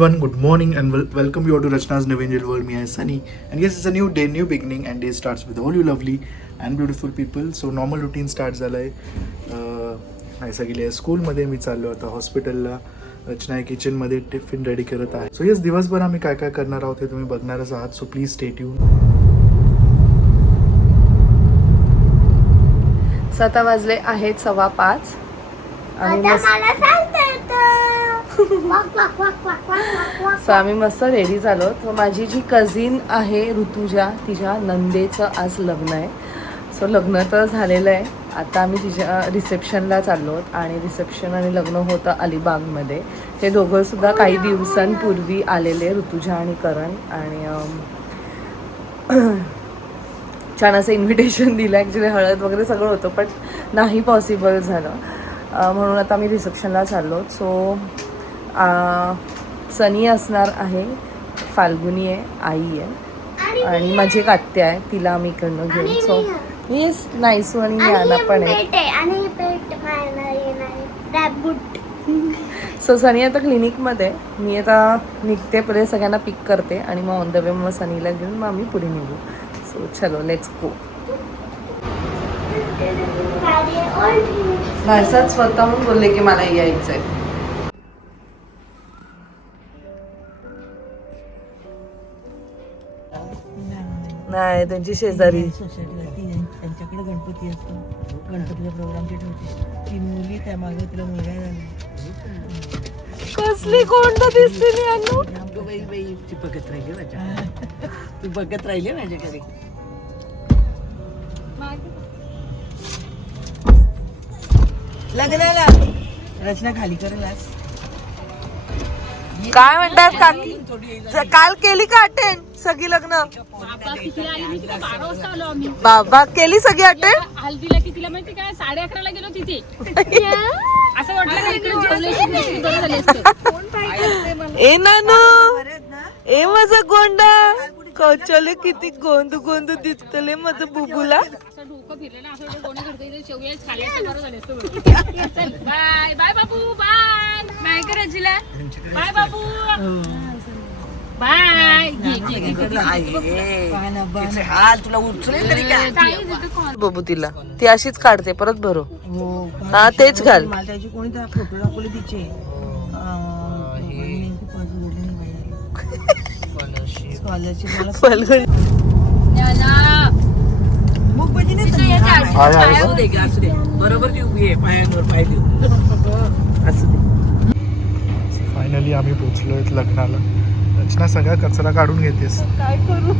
everyone, good morning and welcome you all to Rachna's New Angel World. Me, I Sunny, and yes, it's a new day, new beginning, and day starts with all you lovely and beautiful people. So normal routine starts झालाय. नायसा गेली आहे स्कूलमध्ये, मी चाललो आता हॉस्पिटलला. रचना किचनमध्ये tiffin ready करत आहे. सो येस, दिवसभर आम्ही काय काय करणार आहोत हे तुम्ही बघणारच आहात. So please stay tune. 7 वाजले आहेत 5:15 आम्ही मस्त रेडी झालो. तर माझी जी कझिन आहे ऋतुजा, तिच्या नंदेचं आज लग्न आहे. सो लग्न तर झालेलं आहे. आता आम्ही तिच्या रिसेप्शनला चाललो आहोत आणि रिसेप्शन आणि लग्न होतं अलिबागमध्ये. हे दोघं सुद्धा काही दिवसांपूर्वी आलेले, ऋतुजा आणि करण, आणि छान असं इन्व्हिटेशन दिलं. ॲक्च्युली हळद वगैरे सगळं होतं पण नाही पॉसिबल झालं, म्हणून आता मी रिसेप्शनला चाललो. सो सनी असणार आहे, फाल्गुनी आहे, आई आहे, आणि माझी एक आत्या आहे, तिला आम्ही इकडनं घेऊन. सो येस, नायसू आणि याना पण आहे. सो सनी आता क्लिनिकमध्ये, मी आता निघते, पहिले सगळ्यांना पिक करते आणि मग ऑन द वे मग सनीला घेऊन मग आम्ही पुढे निघू. सो चलो, लेट्स गो. माणसात स्वतःहून बोलले की मला यायचं आहे. नाही, त्यांची शेजारी त्यांच्याकडे गणपती असतो, गणपतीचा प्रोग्राम ते ठेवते. ती मुली त्या मागे तिला मुलगा झाला. कसली कोंड दिसते मी अनु. बाई ती बघत राहिली माझ्या, तू बघत राहिली माझ्याकडे. लग्नाला रचना खाली करेल आज. काय म्हणतात काकी, काल केली का अटेंड सगळी लग्न? बाबा केली सगळी अटेंड. हल्दीला कितीला माहिती काय, 11:30ला गेलो तिथे. असं वाटलं ए नानू, ए माझा गोंडा कचले, किती गोंद गोंद दिसतले माझं बुबूला. डोकं फिरलेलं असं कोणी करतो शेवया खाल्ल्याचं बरं झालं असतं. बाय बाय बाबू, बाय बाय करायला, बाय बाबू, बाय. तुला उचलेल तरी काय बबू तिला ती अशीच काढते, परत भरो. हा, तेच घाल. मला त्याची कोणी त्या फोटो दाखवले तिचे. बरोबर ती उभी आहे, पायांवर पाय देऊ. असू दे. फायनली आम्ही पोचलोय लग्नाला. रचना सगळा कचरा काढून घेतेस. काय करू.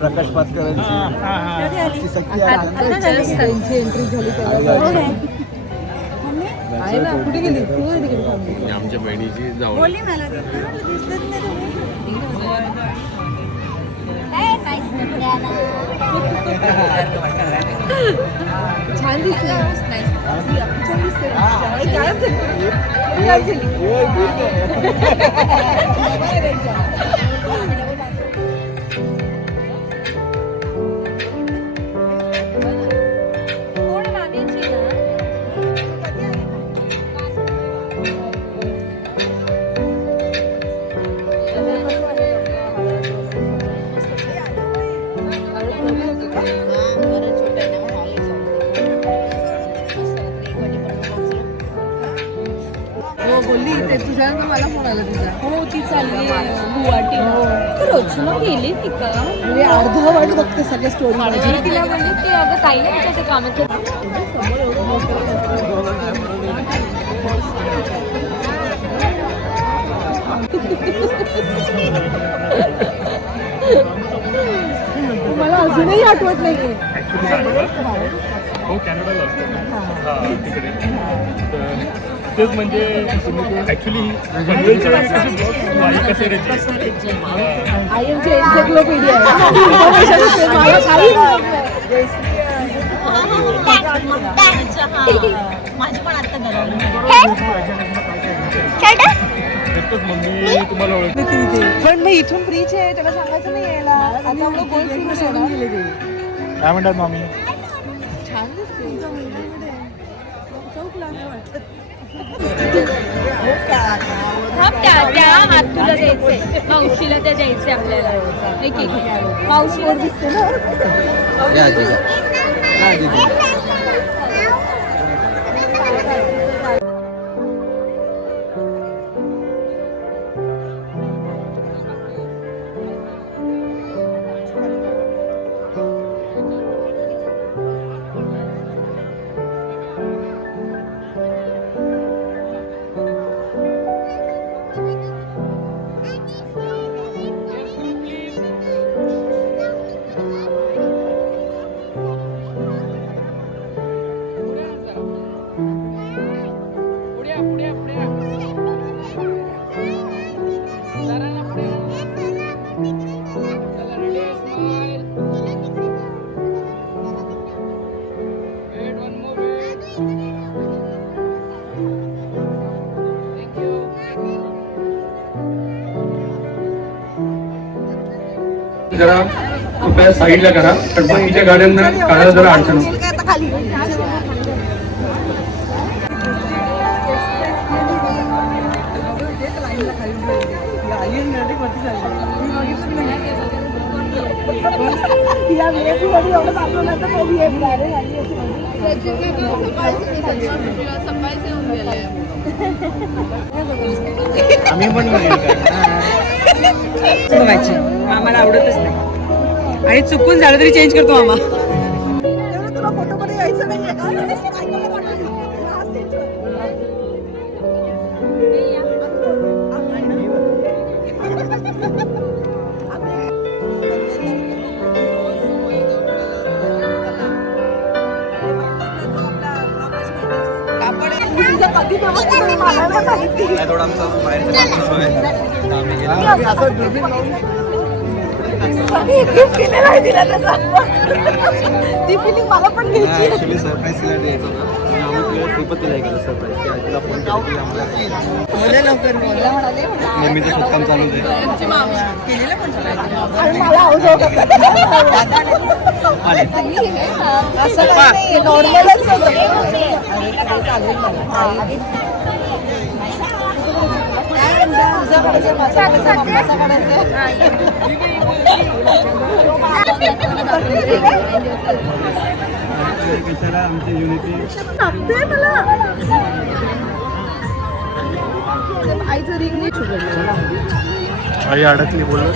प्रकाश पातकरांची सख्खी आहे ना? त्यांची एंट्री झाली तेव्हा आहे ना. कुठे गेली तू? तिकडे थांबली. आमच्या बहिणीची जाऊ छान दिसते. छान दिसते. गायब झाली. गायब झाली. बोलली ते तुझ्यानंतर मला फोन आला तुझा. हो ती चालली गुवाहाटी. रचना गेली ती का म्हणजे अर्धा वाट बघते सगळ्या स्टोरी माझी. तिला म्हणली ते अगं ताईला विचारते कामात मला अजूनही आठवत नाहीये. हो कॅनडाला असतो तिकडे. तेच म्हणजे ॲक्च्युली आईची एन्सायक्लोपीडिया आहे. मला काही माझी पण आता मम्मी तुम्हाला ओळखते. पण मी इथून फ्रीच आहे. त्याला सांगायचं नाही यायला. आता एवढं गोल सुरू गेले ते. काय म्हणतात मामी? छान दिसते. त्या हात तुला द्यायचंय मावशीला ते द्यायचे आपल्याला. एक एक मावशीवर दिसते ना. जरा कृपया साईडला करा तर बाकीच्या गाड्यांना काढायला जरा अडचण होते. आम्ही पण बघायची आम्हाला आवडतच नाही आणि चुकून झालं तरी चेंज करतो मामा. तुला फोटो मध्ये यायचं नाहीये का? ती फिलिंग मला पण घ्यायची. ऍक्च्युली सरप्राईज तिला द्यायचं होतं. आम्ही ट्रिपच तिला केलं सरप्राईज. की तिला फोन केला की आम्हाला लवकर बोलला म्हणाले नेहमीचं शोधकाम चालूच आहे. केलेलं पण आणि मला आवाज असं नाही नॉर्मलच आमची युनिटी मला आईचं रिंग नाही छुपलं. आई अडकली बोलत.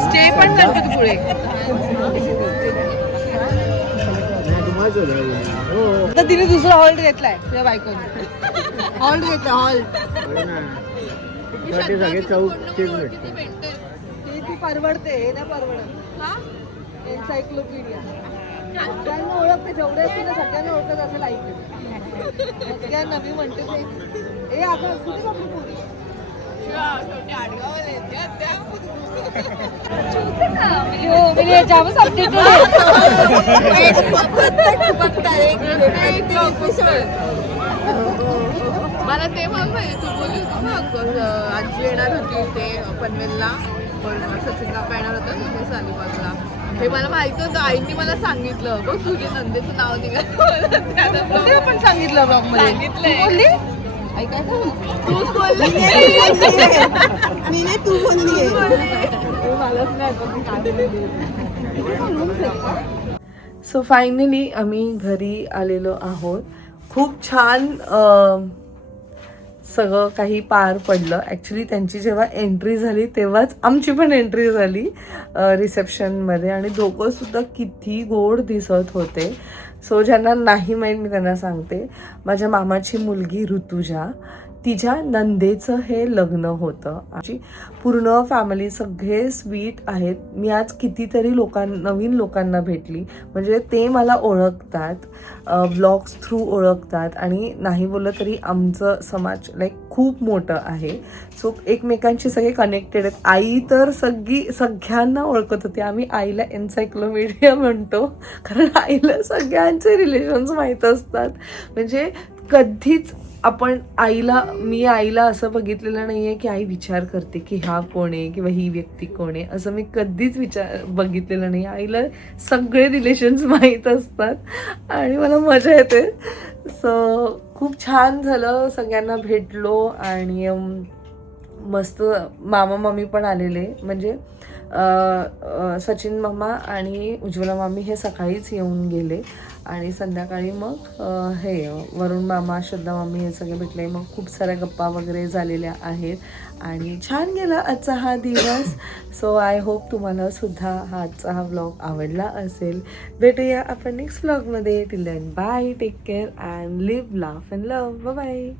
स्टे पण करतो तू पुढे. आता तिने दुसरा हॉल्ट घेतलाय तुझ्या बायकोने. हॉल्ट घेतला हॉल्ट. सगळे चौकशीच भेटते. ती परवडते हे नाही परवडत. एन्सायक्लोपीडिया सगळ्यांना ओळखते जेवढे असते ना सगळ्यांना ओळखत असं ऐकते. सगळ्यांना मी म्हणते ते ए आता कुठे जातो पोरी? मला ते मग माहिती तू बोलली होती ना आजी येणार होती ते पनवेलला सचिनला येणार होतं म्हणजे अलिबागला. हे मला माहिती होतं आईने मला सांगितलं बघ तुझ्या नंदेचं नाव निघालं पण सांगितलं ब्लॉग मध्ये बोलली तूच बोलली मी तू बोलली मलाच नाही आठवत काय. सो फायनली आम्ही घरी आलेलो आहोत. खूप छान सगळं काही पार पडलं. ॲक्च्युली त्यांची जेव्हा एंट्री झाली तेव्हाच आमची पण एंट्री झाली रिसेप्शनमध्ये आणि दोघंसुद्धा किती गोड दिसत होते. सो ज्यांना नाही माहीत मी त्यांना सांगते, माझ्या मामाची मुलगी ऋतुजा तिच्या नंदेचं हे लग्न होतं. आमची पूर्ण फॅमिली सगळे स्वीट आहेत. मी आज कितीतरी नवीन लोकांना भेटली म्हणजे ते मला ओळखतात, व्लॉग्स थ्रू ओळखतात आणि नाही बोललं तरी आमचं समाज खूप मोठं आहे. सो एकमेकांशी सगळे कनेक्टेड आहेत. आई तर सगळ्यांना ओळखत होते. आम्ही आईला एन्सायक्लोपीडिया म्हणतो कारण आईला सगळ्यांचे रिलेशन्स माहीत असतात. म्हणजे कधीच मी आईला असं बघितलेलं नाही आहे की आई विचार करते की हा कोण आहे किंवा ही व्यक्ती कोण आहे, असं मी कधीच बघितलेलं नाही. आईला सगळे रिलेशन्स माहीत असतात आणि मला मजा येते. सो खूप छान झालं, सगळ्यांना भेटलो आणि मस्त मामा मामी पण आलेले. म्हणजे सचिन मामा आणि उज्ज्वला मामी हे सकाळीच येऊन गेले आणि संध्याकाळी मग हे वरुण मामा श्रद्धा मामी हे सगळे भेटले. मग खूप साऱ्या गप्पा वगैरे झालेल्या आहेत आणि छान गेला आजचा हा दिवस. सो आय होप तुम्हाला सुद्धा आजचा हा व्लॉग आवडला असेल. भेटूया आपण नेक्स्ट व्लॉगमध्ये. Till then bye, take care and live, laugh and love. Bye bye.